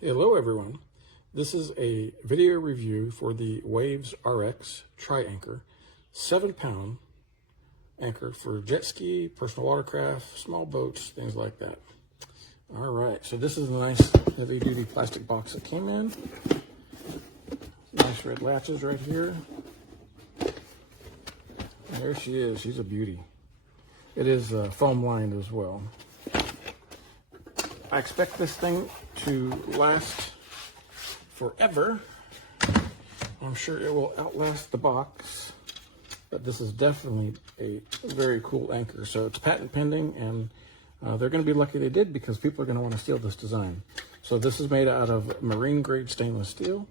Hello everyone, this is a video review for the WAVESRX TriAnchor 7-pound anchor for jet ski, personal watercraft, small boats, things like that. All right, so this is a nice heavy duty plastic box that came in. Nice red latches right here. And there she is, she's a beauty. It is foam lined as well. I expect this thing to last forever. I'm sure it will outlast the box, but this is definitely a very cool anchor. So it's patent pending, and they're going to be lucky they did, because people are going to want to steal this design. So this is made out of marine grade stainless steel.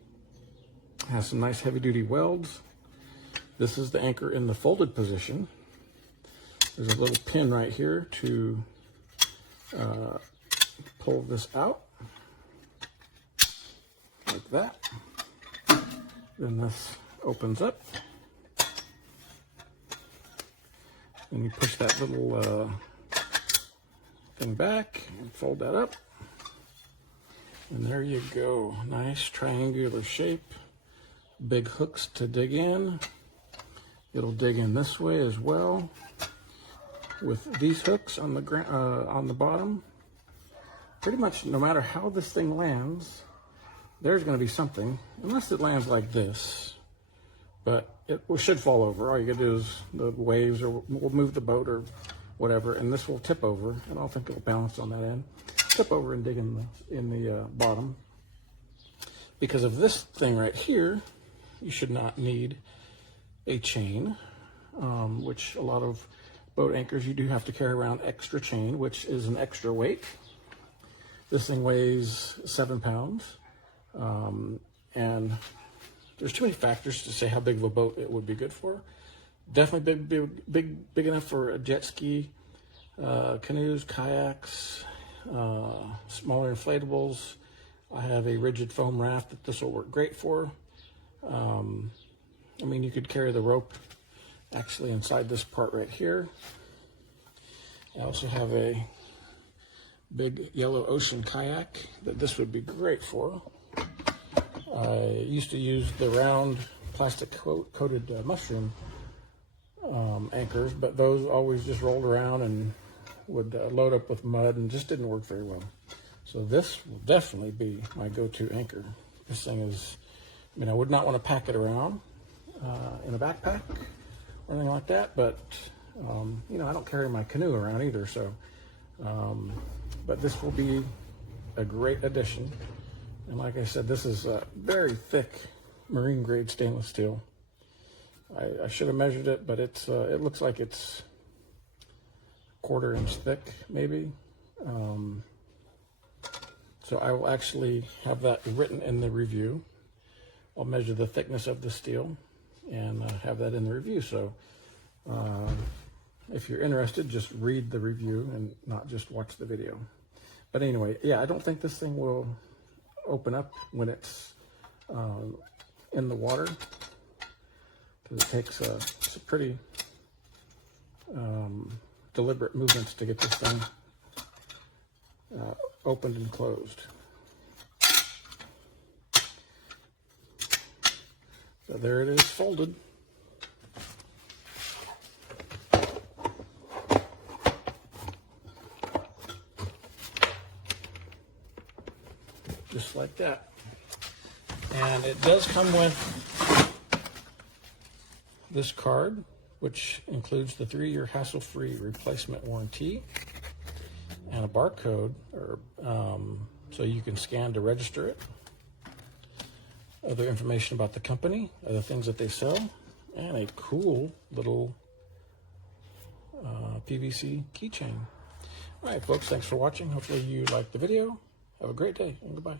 It has some nice heavy duty welds. This is the anchor in the folded position. There's a little pin right here to pull this out like that. Then this opens up, and you push that little thing back and fold that up, and there you go. Nice triangular shape, big hooks to dig in. It'll dig in this way as well with these hooks on the bottom. Pretty much no matter how this thing lands, there's going to be something, unless it lands like this, but it should fall over. All you gotta do is the waves, or we'll move the boat or whatever, and this will tip over, and I don't think it'll balance on that end. Tip over and dig in the bottom. Because of this thing right here, you should not need a chain, which a lot of boat anchors, you do have to carry around extra chain, which is an extra weight. This thing weighs 7 pounds, and there's too many factors to say how big of a boat it would be good for. Definitely big enough for a jet ski, canoes, kayaks, smaller inflatables. I have a rigid foam raft that this will work great for. I mean, you could carry the rope actually inside this part right here. I also have a big yellow ocean kayak that this would be great for. I used to use the round plastic coated mushroom anchors, but those always just rolled around and would load up with mud and just didn't work very well. So this will definitely be my go-to anchor. This thing is, I mean, I would not want to pack it around in a backpack or anything like that, but you know, I don't carry my canoe around either, so but this will be a great addition. And like I said, this is very thick marine grade stainless steel. I should have measured it, but it's it looks like it's 1/4 inch thick, maybe. So I will actually have that written in the review. I'll measure the thickness of the steel and have that in the review. So if you're interested, just read the review and not just watch the video. But anyway, yeah, I don't think this thing will open up when it's in the water, because it takes some pretty deliberate movements to get this thing opened and closed. So there it is, folded. Just like that. And it does come with this card, which includes the 3-year hassle-free replacement warranty and a barcode, or so you can scan to register it. Other information about the company, other things that they sell, and a cool little PVC keychain. All right, folks, thanks for watching. Hopefully you liked the video. Have a great day, and goodbye.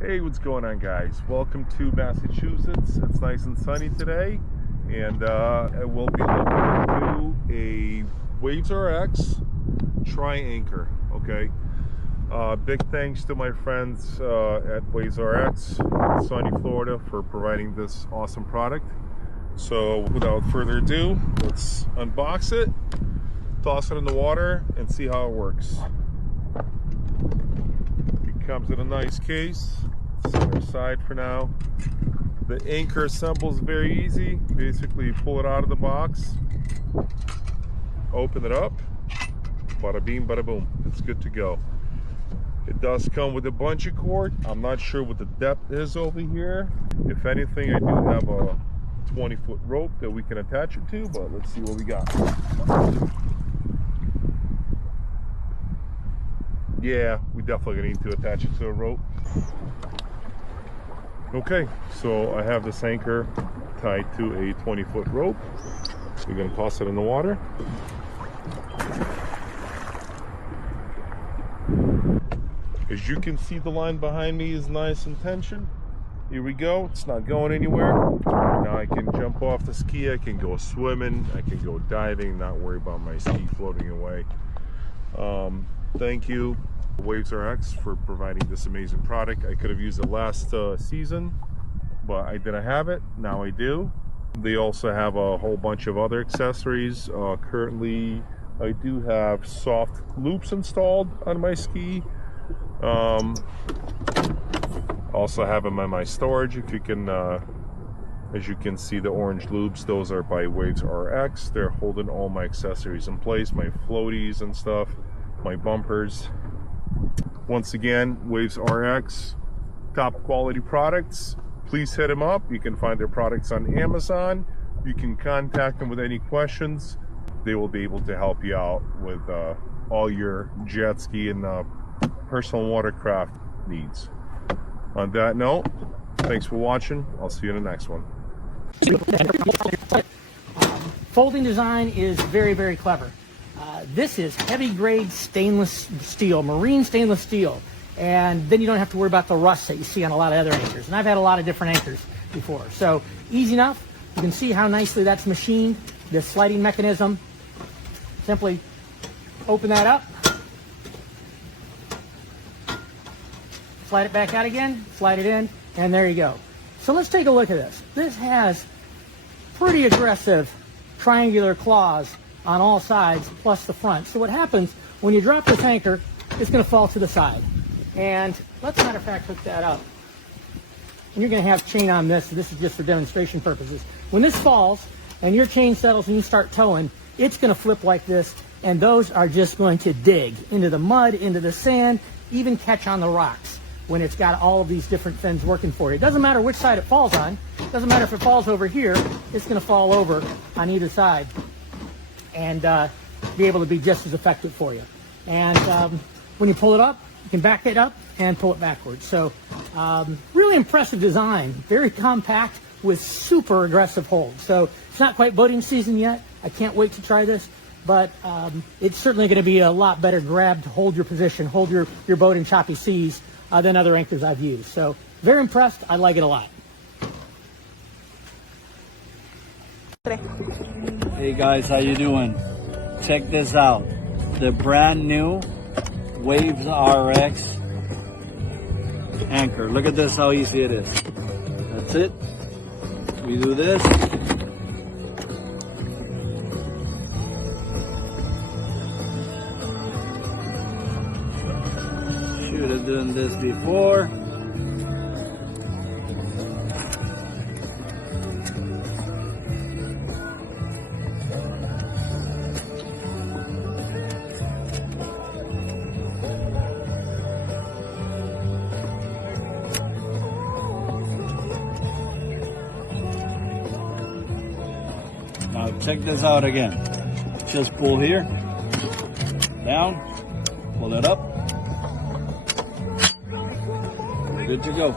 Hey, what's going on, guys? Welcome to Massachusetts. It's nice and sunny today, and we'll be looking into a WAVESRX TriAnchor. Okay. Big thanks to my friends at WAVESRX, sunny Florida, for providing this awesome product. So without further ado, let's unbox it, toss it in the water, and see how it works. It comes in a nice case. Set it aside for now. The anchor assembly is very easy. Basically, you pull it out of the box, open it up, bada bing, bada boom. It's good to go. It does come with a bungee cord. I'm not sure what the depth is over here. If anything, I do have a 20-foot rope that we can attach it to, but let's see what we got. Yeah, we definitely need to attach it to a rope. Okay, so I have this anchor tied to a 20-foot rope. We're gonna toss it in the water. As you can see, the line behind me is nice and tension. Here we go, it's not going anywhere. Now I can jump off the ski, I can go swimming, I can go diving, not worry about my ski floating away. Thank you, WAVESRX, for providing this amazing product. I could have used it last season, but I didn't have it. Now I do. They also have a whole bunch of other accessories. Currently, I do have soft loops installed on my ski. Also have them in my storage. If you can, as you can see, the orange loops, those are by WAVESRX. They're holding all my accessories in place, my floaties and stuff, my bumpers. Once again, WAVESRX, top quality products. Please hit them up. You can find their products on Amazon. You can contact them with any questions. They will be able to help you out with all your jet ski and personal watercraft needs. On that note, thanks for watching. I'll see you in the next one. Folding design is very, very clever. This is heavy grade stainless steel, marine stainless steel. And then you don't have to worry about the rust that you see on a lot of other anchors. And I've had a lot of different anchors before. So easy enough. You can see how nicely that's machined. This sliding mechanism. Simply open that up. Slide it back out again, slide it in, and there you go. So let's take a look at this. This has pretty aggressive triangular claws on all sides, plus the front. So what happens when you drop this anchor, it's going to fall to the side. And let's, matter of fact, hook that up. And you're going to have chain on this. So this is just for demonstration purposes. When this falls and your chain settles and you start towing, it's going to flip like this, and those are just going to dig into the mud, into the sand, even catch on the rocks when it's got all of these different fins working for you. It doesn't matter which side it falls on. It doesn't matter if it falls over here. It's going to fall over on either side and be able to be just as effective for you. And when you pull it up, you can back it up and pull it backwards. So really impressive design. Very compact with super aggressive hold. So it's not quite boating season yet. I can't wait to try this. But it's certainly going to be a lot better grab to hold your position, hold your boat in choppy seas than other anchors I've used. So very impressed. I like it a lot. Hey guys, how you doing? Check this out. The brand new WAVESRX anchor. Look at this, how easy it is. That's it. We do this. Should have done this before. Now check this out again. Just pull here, down, pull it up. Good to go.